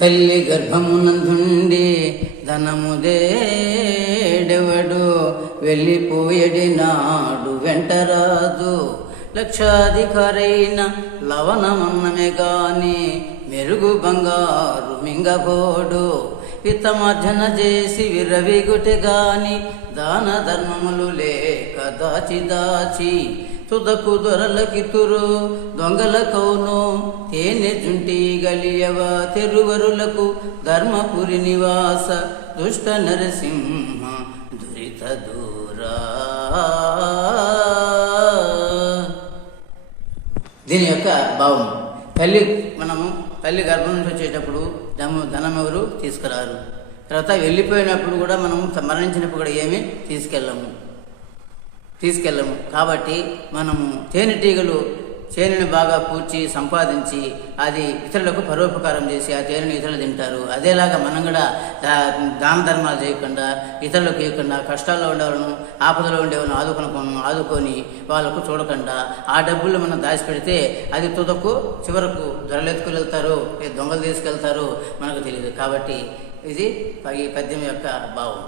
తల్లి గర్భమునందుండి ధనముదేడెవడు వెళ్ళిపోయడి నాడు వెంటరాదు. లక్షాధికారైన లవణమన్నమే గాని మెరుగు బంగారు మింగబోడు. విత్తమార్జన చేసి విర్రవీగుటె గాని దాన ధర్మములు లేక దాచి దాచి తుదకు దొరలకితురు దొంగలకౌను తేనె జుంటి గలియవ తెరువరులకు ధర్మపురి నివాస దుష్ట నరసింహ దురిత దూరా. దీని యొక్క భావం మనము తల్లి గర్భం నుంచి వచ్చేటప్పుడు ధనం ఎవరు తీసుకురారు. తర్వాత వెళ్ళిపోయినప్పుడు కూడా మనము మరణించినప్పుడు కూడా ఏమీ తీసుకెళ్ళము. కాబట్టి మనము తేనెటీగలు తేనెను బాగా పూడ్చి సంపాదించి అది ఇతరులకు పరోపకారం చేసి ఆ తేనెను ఇతరులు తింటారు. అదేలాగా మనం కూడా దాన ధర్మాలు చేయకుండా ఇతరులకు ఇవ్వకుండా కష్టాల్లో ఉండేవాళ్ళను ఆపదలో ఉండేవాళ్ళను ఆదుకొని వాళ్ళకు చూడకుండా ఆ డబ్బులు మనం దాచిపెడితే అది తుదకు చివరకు దొరలెత్తుకుని వెళ్తారు, దొంగలు తీసుకెళ్తారు, మనకు తెలియదు. కాబట్టి ఇది ఈ పద్యం యొక్క భావం.